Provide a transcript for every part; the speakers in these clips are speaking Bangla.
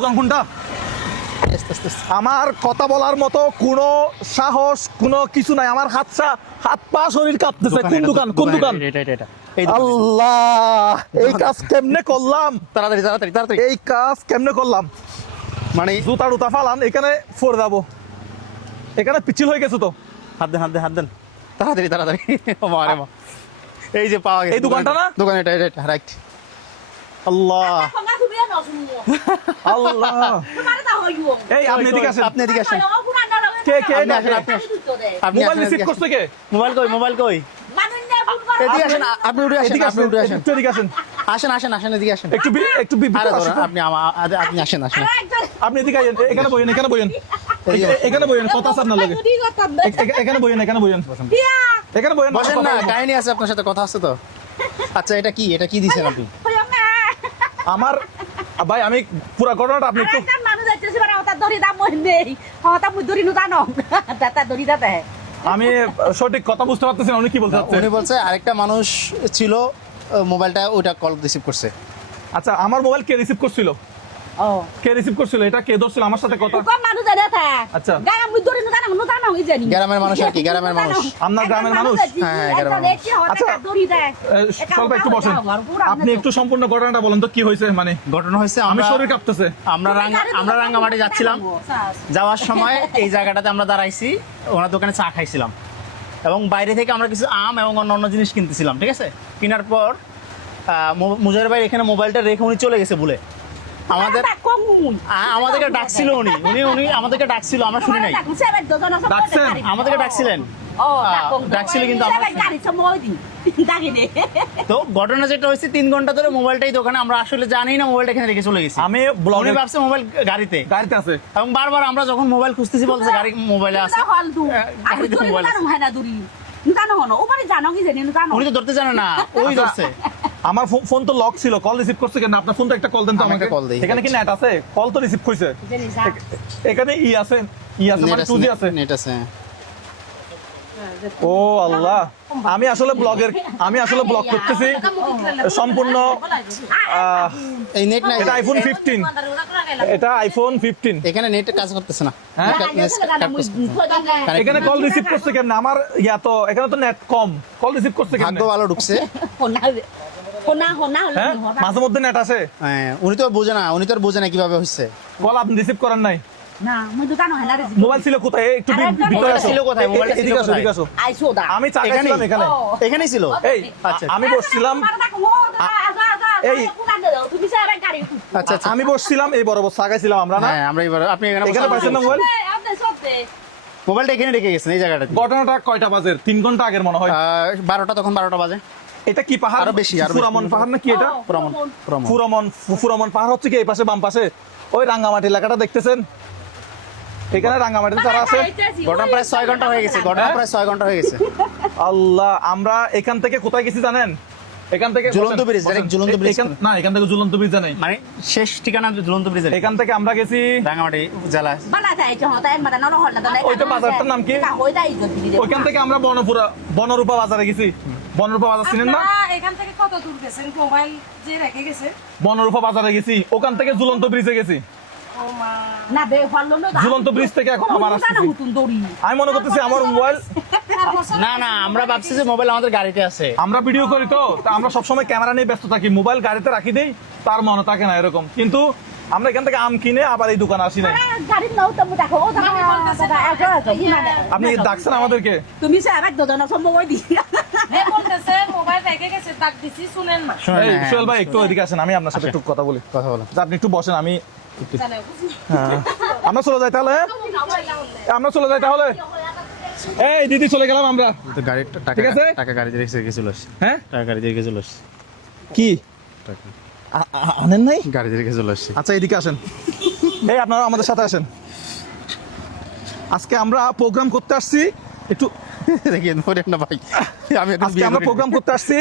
দোকান কোনটা। আমার কথা বলার মতো কোনো সাহস কোনো কিছু নাই। আমার হাত হাত পা শরীর কাঁপতেছে। কোন দোকান? কোন দোকান। আল্লাহ! এই কাজ কেমনে করলাম? তাড়াতাড়ি তাড়াতাড়ি তাড়াতাড়ি। এই কাজ কেমনে করলাম? মানে জুতা টুতা ফালান এখানে ফোর যাব। এখানে পিছিল হয়ে গেছে তো। হাত দেন হাত দেন হাত দেন। তাড়াতাড়ি তাড়াতাড়ি। মা এই যে পাওয়া গেছে এই দোকানটা। না? দোকান এটা এটা, এটা রাইট আল্লাহ! আল্লাহ. এই আপনি এদিকে আসেন আপনি এদিকে আসেন. কে কে আপনি আসেন, আপনি মোবাইল রিসিভ করছে কে? মোবাইল কই মোবাইল কই? মানুষ নিয়ে ভুল করে। এদিকে আসেন আপনি উঠে আসেন আপনি উঠে আসেন। একটু এদিকে আসেন। আসেন আসেন আসেন এদিকে আসেন। একটু বি- একটু বি- আরে ভিতরে ধরুন, আসেন। আপনি আপনি আসেন আসেন। আপনি এদিকে আইয়েন এখানে বইয়েন এখানে বইয়েন। এই যে- এখানে বইয়েন কথা লাগে। এখানে বইয়েন এখানে বইয়েন। দিয়া। এখানে বইয়েন বসেন না কাহিনী আছে আপনার সাথে কথা আছে তো। আচ্ছা এটা কি? এটা কি দিছেন আপনি। আমার ভাই আমি পুরা ঘটনাটা আপনি একটু মানুষ যাচ্ছে সেবার আমার ধরি দাম মই নেই। হতা মুই ধরি নু জানো দাতা ধরি দাতা আমি সঠিক কথা বুঝতে পারতেছি না উনি কি বলতে চাচ্ছে? উনি বলছে আরেকটা মানুষ ছিল মোবাইলটা ওটা কল রিসিভ করছে। আচ্ছা আমার মোবাইল কে রিসিভ করছিল? কে রিসিভ করছিল? এটা কে? ধরছিল? আমার সাথে কথা? কম মানুষ জানে থা? আচ্ছা। গায় মুই ধরি নু জানো নু জানো এই জানি গ্রামের মানুষ আর কি, গ্রামের মানুষ। আপনার গ্রামের মানুষ? হ্যাঁ, হ্যাঁ, গ্রামের মানুষ। আচ্ছা। ধরি দেয়। স্বল্প একটু বসেন। আপনি একটু সম্পূর্ণ ঘটনাটা বলেন তো কি হয়েছে? মানে ঘটনা হয়েছে আমি আমরা শরীর কাঁপতেছে। আমরা রাঙ্গা আমরা রাঙ্গামাটি যাচ্ছিলাম। যাওয়ার সময় এই জায়গাটাতে আমরা দাঁড়াইছি। ওনার দোকানে চা খাইছিলাম। এবং বাইরে থেকে আমরা কিছু আম এবং অন্য অন্য জিনিস কিনতেছিলাম ঠিক আছে? কেনার পর মুজাহির ভাই এখানে মোবাইলটা রেখে উনি চলে গেছে বলে। আমাদের আমাদেরকে ডাকছিল উনি। উনি উনি আমাদেরকে ডাকছিল আমরা শুনি নাই। ডাকছেন? আমাদেরকে ডাকছিলেন। ডাকছিল কিন্তু আমরা আমরা গাড়ি সময় দিই ডাকিনি তো ঘটনা যেটা হয়েছে তিন ঘণ্টা ধরে মোবাইলটাই দোকানে আমরা আসলে জানি না মোবাইলটা এখানে রেখে চলে গেছি। আমি উনি ব্লগে ভাবছে মোবাইল গাড়িতে। গাড়িতে আছে। এবং বারবার আমরা যখন মোবাইল খুঁজতেছি বলছে গাড়ি মোবাইলে আছে। গাড়িতে মোবাইল আছে। জানো না জানো ও মানে জানো কি জানি জানো। উনি তো ধরতে জানে না ওই ধরছে। আমার ফোন তো লক ছিল কল রিসিভ করছে কেন? আপনার ফোন তো একটা কল দেন তো আমাকে call দেই। এখানে কি নেট আছে? কল তো রিসিভ কইছে এখানে ই আছে ই আছে মানে টু জি আছে। নেট আছে। ও আল্লাহ আমি আসলে ব্লগের আমি আসলে ব্লগ করতেছি। সম্পূর্ণ আহ, এই নেট নাই। এটা আইফোন ফিফটিন এটা আইফোন ফিফটিন এখানে নেট কাজ করতেছে না। হ্যাঁ? এখানে কল রিসিভ করছে কেন? আমার ইয়া তো এখানে তো নেট কম। কল রিসিভ করছে কেন? ভাগ্য ভালো ঢুকছে। হ্যাঁ? মাঝে মধ্যে নেট আসে হ্যাঁ, উনি তো বোঝে না উনি তো আর বোঝে না কীভাবে হচ্ছে কল আপনি রিসিভ করেন নাই? মোবাইল ছিল কোথায়? এই একটু ভিতরে ছিল কোথায়? মোবাইলটা ছিল কোথায়? আসো। আইসো দা আমি চা এখানে। এখানেই ছিল? এই আচ্ছা। আমি বসছিলাম এই- তুমি স্যার গাড়ি আচ্ছা আচ্ছা। আমি বসছিলাম এই খাইছিলাম আমরা না? হ্যাঁ আমরা এবার আপনি এখানে এখানে পাইছেন না মোবাইল? মোবাইলটা এখানে রেখে গেছেন এই জায়গাটাতে। ঘটনাটা কয়টা বাজে? তিন ঘণ্টা আগের মনে হয়। বারোটা তখন বারোটা বাজে। এটা কি পাহাড়? আরও বেশি, আরও ফুরামন পাহাড় না কি এটা? প্রমাণ ফুরামন। ফুরামন। পাহাড় হচ্ছে কি এই পাশে বাম পাশে? ওই রাঙ্গামাটি এলাকাটা দেখতেছেন? এখানে রাঙ্গামাটিতে যারা আছে? ঘটনা প্রায় ছয় ঘণ্টা হয়ে গেছে ঘটনা হ্যাঁ? প্রায় ছয় ঘণ্টা হয়ে গেছে। আল্লাহ আমরা এখান থেকে কোথায় গেছি জানেন? এখান থেকে ঝুলন্ত ব্রিজ, direct ঝুলন্ত ব্রিজ। না এখান থেকে ঝুলন্ত ব্রিজ নেই মানে শেষ ঠিকানা ঝুলন্ত ব্রিজের এখান থেকে আমরা গেছি রাঙামাটি জেলা বালা যায় হতা মাদা নন হল না ওইটা বাজারটার নাম কি? ওইখান থেকে আমরা বনপুরা বনরূপা বাজারে গেছি। বনরূপা বাজার চিনেন না? এখান থেকে কত দূর গেছেন? মোবাইল যে রেখে গেছে। বনরূপা বাজারে গেছি। ওখান থেকে ঝুলন্ত ব্রিজে গেছি। ঝুলন্ত ব্রিজ থেকে এখন আসতেছি। আমি মনে করতেছি আমার মোবাইল না না আমরা ভাবছি যে মোবাইল আমাদের গাড়িতে আছে। আমরা ভিডিও করি তো তা আমরা সবসময় ক্যামেরা নিয়ে ব্যস্ত থাকি। মোবাইল গাড়িতে রাখি দেই তার মনে থাকে না এরকম। কিন্তু আমরা এখান থেকে আম কিনে আবার এই দোকানে আসি নাই গাড়ি নাও তুমি দেখো ও দাদা আমি বলতেছি না, আপনি ডাকছেন আমাদেরকে তুমি ভাই একটু আসেন আমি আপনার সাথে একটু কথা বলি কথা বলো আচ্ছা, আপনি একটু বসেন আমি হ্যাঁ। আমরা চলে যাই তাহলে হ্যাঁ? আমরা চলে যাই তাহলে এই দিদি চলে গেলাম আমরা তো টাকা? টাকা রেখে আসছে হ্যাঁ টাকা রেখে আসছে কি টাকা আনেন নাই? গাড়িতে রেখে চলে আসছে। আচ্ছা এদিকে আসেন। এই আপনারা আমাদের সাথে আসেন। আজকে আমরা প্রোগ্রাম করতে আসছি একটু দেখেন না ভাই। আমি আজকে আমরা প্রোগ্রাম করতে আসছি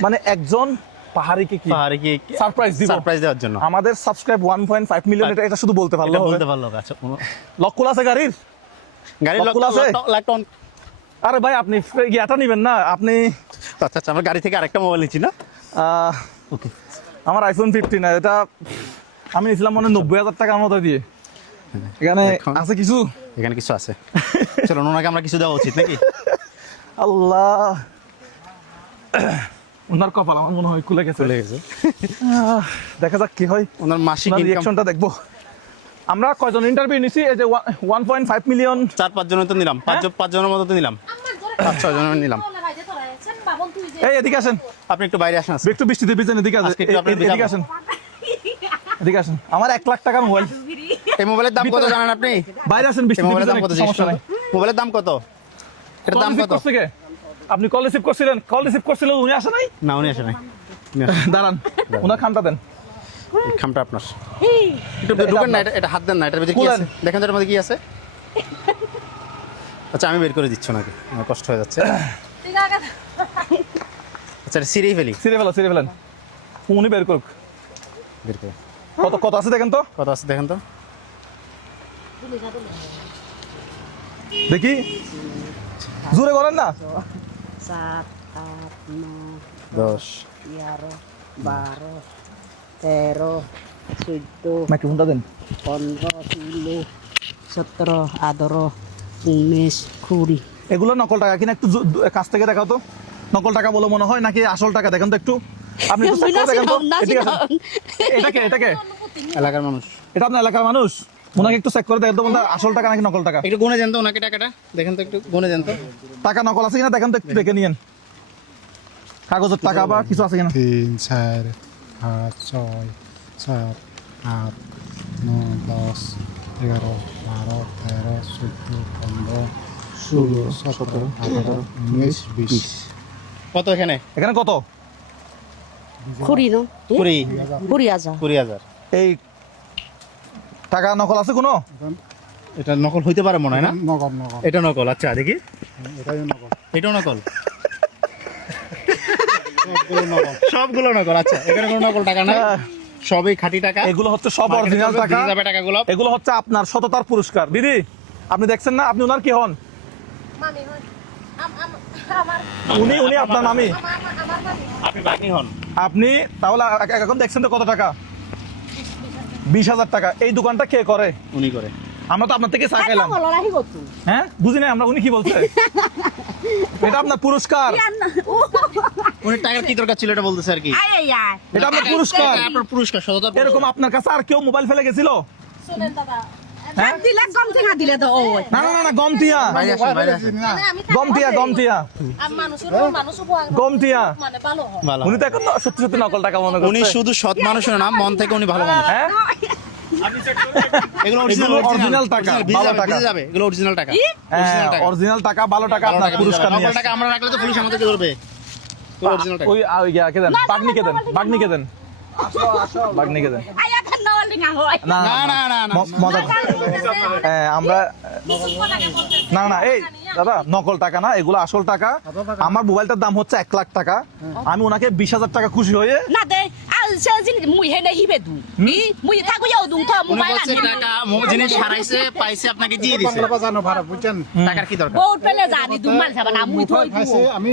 মানে একজন পাহাড়িকে কি? পাহাড়ে সারপ্রাইজ দিব। সারপ্রাইজ দেওয়ার জন্য। আমাদের সাবস্ক্রাইব 1.5 মিলিয়ন এটা এটা শুধু বলতে পারল। বলতে পারল আচ্ছা আছে গাড়ির? গাড়ির লক লক খোলা আছে? Light on. আরে ভাই আপনি ইয়াটা নেবেন না আপনি আচ্ছা আচ্ছা আমরা গাড়ি থেকে আরেকটা মোবাইল নিচ্ছি না? আহ, আমার আইফোন ফিফটিন এটা আমি নিয়েছিলাম মনে হয় নব্বই হাজার টাকার মতো দিয়ে। এখানে আছে কিছু? এখানে কিছু আছে। চলো ওনাকে আমরা কিছু দেওয়া উচিত নাকি? আল্লাহ। ওনার কপাল আমার মনে হয় খুলে গেছে। চলে গেছে। দেখা যাক কি হয়। ওনার মাসিক রিয়াকশনটা দেখব। আমরা কয়জন ইন্টারভিউ নিছি? এই যে ওয়ান পয়েন্ট ফাইভ মিলিয়ন চার পাঁচ জনের তো নিলাম। পাঁচ পাঁচ জনের মতো তো নিলাম। পাঁচ ছয় জনের নিলাম বলে ভাই যে তোরা আছেন, বাবন তুই যে এই এদিকে আসেন। আপনি একটু বাইরে আসেন। একটু বৃষ্টিতে ভিজেন এদিকে আসেন। এদিকে আসেন। এদিকে আসেন। আমার এক লাখ টাকার মোবাইল। এই মোবাইলের দাম কত জানেন আপনি? বাইরে আসেন বৃষ্টিতে মোবাইলের দাম কত সমস্যা নাই মোবাইলের দাম কত? এটার দাম কত? করছে কে? আপনি কল রিসিভ করছিলেন? কল রিসিভ করছিলেন উনি আসে নাই? না উনি আসে নাই। দাঁড়ান ওনার খামটা দেন। খামটা আপনার। একটু ঢুকেন না এটা হাত দেন না এটার ভিতরে কি আছে? দেখেন তো এটার মধ্যে কি আছে? আচ্ছা আমি বের করে দিচ্ছি ওনাকে। আমার কষ্ট হয়ে যাচ্ছে। ঠিক আছে আচ্ছা সিরিয়ে ফেলি। সিরে ফেলেন সিরে ফেলেন। উনি বের করুক। বের করে। কত কত আছে দেখেন তো? কত আছে দেখেন তো? দেখি। জোরে করেন না। সাত আট নয় দশ। এগারো বারো তেরো চোদ্দ নাকি ফোনটা দেন। পনেরো ষোলো সতেরো আঠারো উনিশ কুড়ি। এগুলো নকল টাকা কিনা একটু কাছ থেকে দেখাও তো। নকল টাকা বলে মনে হয় নাকি আসল টাকা? দেখেন তো একটু। আপনি একটু করে দেখেন তো। এটাকে এটাকে। এলাকার মানুষ। এটা আপনার এলাকার মানুষ? ওনাকে একটু চেক করে দেখেন তো বলতে আসল টাকা নাকি নকল টাকা? একটু গুনে দেন তো ওনাকে টাকাটা। দেখেন তো একটু গুনে দেন তো। টাকা নকল আছে কিনা দেখেন তো একটু দেখে নিয়েন। কাগজের টাকা বা কিছু আছে কিনা? তিন চার পাঁচ ছয় সাত আট নয় দশ এগারো বারো তেরো চোদ্দ পনেরো ষোলো সতেরো আঠারো উনিশ বিশ। কত এখানে? এখানে কত? কুড়ি ন? কুড়ি। কুড়ি হাজার। কুড়ি হাজার। এই টাকা নকল আছে কোনো? এটা নকল হইতে পারে মনে হয় না? নগদ নগদ এটা নকল আচ্ছা দেখি। এটাই নগদ এটাও নকল? সবগুলো নকল। আচ্ছা এখানে কোনো নকল টাকা নাই? সবই খাঁটি টাকা? এগুলো হচ্ছে সব অরিজিনাল টাকা। দিয়ে যাবে টাকাগুলো? এগুলো হচ্ছে আপনার সততার পুরস্কার। দিদি আপনি দেখছেন না? আপনি ওনার কি হন? মামি হয়। আমার উনি উনি আপনার আপনি বাকি হন। আপনি তাহলে এখন দেখছেন তো কত টাকা? বিশ হাজার টাকা। এই দোকানটা কে করে? উনি করে। আমরা তো আপনার থেকে চা খাইলাম করতো। হ্যাঁ? বুঝি না আমরা উনি কি বলছে? এটা আপনার পুরস্কার। উনি টাকার কি দরকার ছিল এটা বলতেছে আর কি। এটা আপনার পুরস্কার। আপনার পুরস্কার এরকম আপনার কাছে আর কেউ মোবাইল ফেলে গেছিল? দাদা না না না উনি তো এখন সত্যি সত্যি নকল টাকা মনে উনি শুধু সৎ মানুষের না মন থেকে উনি ভালো মানুষ। হ্যাঁ? এগুলো original টাকা, ভালো টাকা। যাবে এগুলো অরিজিনাল টাকা। হ্যাঁ অরিজিনাল টাকা ভালো টাকা আপনার পুরস্কার নকল নিয়ে আসছে। টাকা আমরা রাখলে তো পুলিশ আমাদেরকে ধরবে। ওই ওই কে দেন? বাগনিকে দেন বাগনিকে দেন। বাগনিকে না না না মজা আমরা না না এই দাদা নকল টাকা না এগুলো আসল টাকা। আমার মোবাইলটার দাম হচ্ছে এক লাখ টাকা। আমি ওনাকে বিশ হাজার টাকা খুশি হয়ে না দে আমি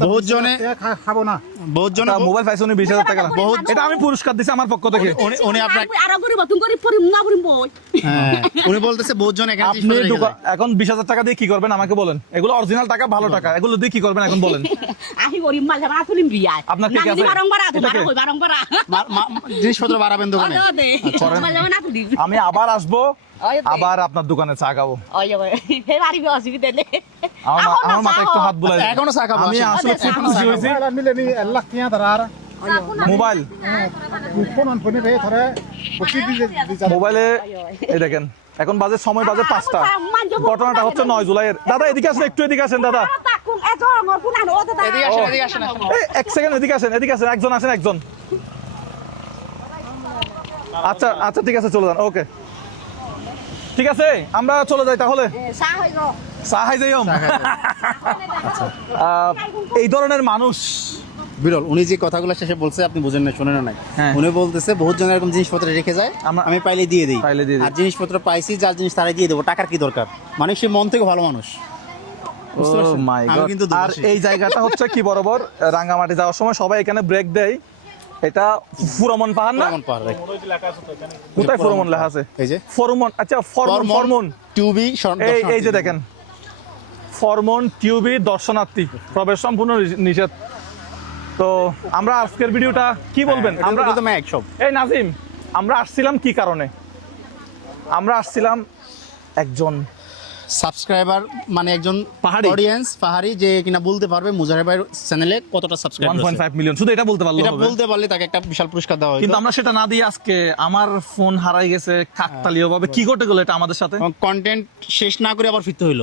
বহুত জনে- খাব না। বহুত জন মোবাইল পাইছে উনি বিশ হাজার টাকা বহুত এটা আমি পুরস্কার দিছি আমার পক্ষ থেকে। উনি উনি আপনাকে আর করিব তুমি করি পরি না পরি বই হ্যাঁ উনি বলতেছে বহুত জন এখানে আপনি পত্র রেখে দোকা- যায়। এখন বিশ হাজার টাকা দিয়ে কি করবেন আমাকে বলেন? এগুলো অরিজিনাল টাকা ভালো টাকা এগুলো দিয়ে কি করবেন এখন বলেন? আহি করি মাল যাবা না তুলিম আপনার ঠিক আছে? বারংবার আতো এটাকে? বারংবার মা- মা- জিনিসপত্র বাড়াবেন দোকানে। তুলি আমি আবার আসব। আবার আপনার দোকানে চা খাব। আমার একটু হাত বুলাই এখনও চা খাব, আমি আসলে আচ্ছা, খুব খুশি হয়েছি। মোবাইল। মিলে নি এক লাখ টিয়া ধরা। আর মোবাইল এই দেখেন এখন বাজে সময় বাজে পাঁচটা। ঘটনাটা হচ্ছে নয় জুলাইয়ের। দাদা এদিকে আসেন একটু এদিকে আসেন দাদা। এক সেকেন্ড এদিকে আসেন এদিকে আসেন একজন আসেন একজন। আচ্ছা আচ্ছা ঠিক আছে চলে যান ওকে। ঠিক আছে আমরা চলে যাই তাহলে। সাহাই এই ধরনের মানুষ। বিরল উনি যে কথাগুলো শেষে বলছে আপনি বুঝেন না শোনেন না নাই। হ্যাঁ। উনি বলতেছে বহুত জন এরকম জিনিসপত্র রেখে যায় আমরা- আমি পাইলে দিয়ে দিই। পাইলে দিয়ে দিই। আর জিনিসপত্র পাইছি যার জিনিস তারাই দিয়ে দেবো টাকার কি দরকার? মানে সে মন থেকে ভালো মানুষ? Oh আর এই জায়গাটা হচ্ছে কি বরাবর? রাঙ্গামাটি যাওয়ার সময় সবাই এখানে ব্রেক দেয়। এটা ফুরমন পাহাড় না? কেমন পাহাড় কোথায় ফুরমন লেখা আছে? এই যে? ফরমন আচ্ছা ফরমন ফরমন টিউবি এই এই যে দেখেন। ফরমন টিউবি দর্শনার্থী। প্রবেশ সম্পূর্ণ নিষেধ। তো আমরা আজকের ভিডিওটা কি বলবেন? আমরা এই নাজিম আমরা আসছিলাম কি কারণে? আমরা আসছিলাম একজন সাবস্ক্রাইবার মানে একজন পাহাড়ি। অডিয়েন্স পাহাড়ি যে কিনা বলতে পারবে মুজাহির ভাইয়ের চ্যানেলে কতটা সাবস্ক্রাইবার পয়েন্ট ফাইভ মিলিয়ন শুধু এটা বলতে পারল এটা বলতে পারলে তাকে একটা বিশাল পুরস্কার দেওয়া হয় কিন্তু আমরা সেটা না দিয়ে আজকে আমার ফোন হারাই গেছে কাকতালীয় ভাবে। কি ঘটে গেলো এটা আমাদের সাথে? কন্টেন্ট শেষ না করে আবার ফিরতে হইল।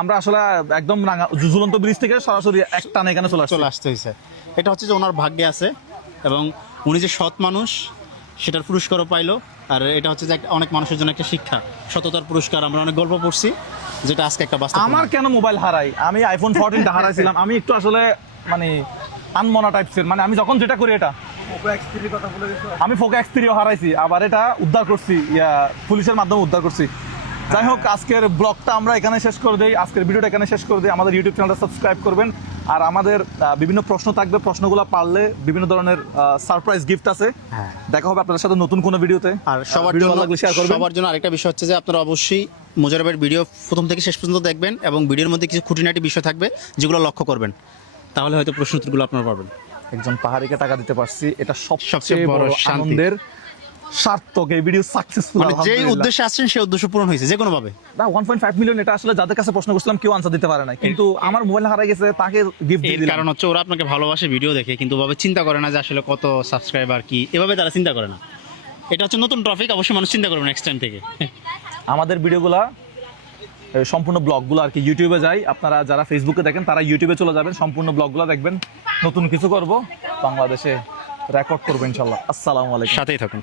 আমরা আসলে একদম রাঙা ঝুলন্ত ব্রিজ থেকে সরাসরি এক টানে এখানে চলে আসছি। চলে আসতে হয়েছে এটা হচ্ছে যে ওনার ভাগ্যে আছে এবং উনি যে সৎ মানুষ সেটার পুরস্কারও পাইলো। আর এটা হচ্ছে যে একটা- অনেক মানুষের জন্য একটা শিক্ষা। সততার পুরস্কার আমরা অনেক গল্প পড়ছি যেটা আজকে একটা বাস্তব আমার কেন মোবাইল হারাই? আমি আইফোন ফোরটিনটা হারাইছিলাম। আমি একটু আসলে মানে আনমনা টাইপসের মানে আমি যখন যেটা করি এটা। আমি ফোকো এক্স থ্রিও হারাইছি। আবার এটা উদ্ধার করছি। ইয়া পুলিশের মাধ্যমে উদ্ধার করছি। যাই হোক আজকের ব্লগটা আমরা এখানে শেষ করে দিই। আজকের ভিডিওটা এখানে শেষ করে দিই। আমাদের ইউটিউব চ্যানেলটা সাবস্ক্রাইব করবেন। আর আমাদের বিভিন্ন প্রশ্ন থাকবে। প্রশ্নগুলো পারলে বিভিন্ন ধরনের সারপ্রাইজ গিফট আছে। হ্যাঁ। দেখা হবে আপনাদের সাথে নতুন কোনো ভিডিওতে। আর সবার ভিডিও জন্য ভালো লাগলে শেয়ার করবেন। সবার জন্য আরেকটা বিষয় হচ্ছে যে আপনারা অবশ্যই মুজারবের ভিডিও প্রথম থেকে শেষ পর্যন্ত দেখবেন এবং ভিডিওর মধ্যে কিছু খুঁটিনাটি বিষয় থাকবে যেগুলো লক্ষ্য করবেন। তাহলে হয়তো প্রশ্ন উত্তরগুলো আপনারা পাবেন একজন পাহাড়িকে টাকা দিতে পারছি। এটা সবচেয়ে বড় আনন্দের সার্থক এই ভিডিও সাকসেসফুল মানে যেই উদ্দেশ্যে আসছেন সেই উদ্দেশ্য পূরণ হয়েছে যে কোনো ভাবে না ওয়ান পয়েন্ট ফাইভ মিলিয়ন এটা আসলে যাদের কাছে প্রশ্ন করছিলাম কেউ আনসার দিতে পারে না কিন্তু আমার মোবাইল হারাই গেছে তাকে গিফট দিয়ে দিলাম। কারণ হচ্ছে ওরা আপনাকে ভালোবাসে ভিডিও দেখে কিন্তু ওভাবে চিন্তা করে না যে আসলে কত সাবস্ক্রাইবার কি এভাবে তারা চিন্তা করে না। এটা হচ্ছে নতুন টপিক অবশ্যই মানুষ চিন্তা করবে নেক্সট টাইম থেকে। আমাদের ভিডিওগুলা সম্পূর্ণ ব্লগগুলো আর কি ইউটিউবে যাই আপনারা যারা ফেসবুকে দেখেন তারা ইউটিউবে চলে যাবেন সম্পূর্ণ ব্লগগুলো দেখবেন। নতুন কিছু করব বাংলাদেশে রেকর্ড করব ইনশাল্লাহ আসসালামু আলাইকুম। সাথেই থাকুন।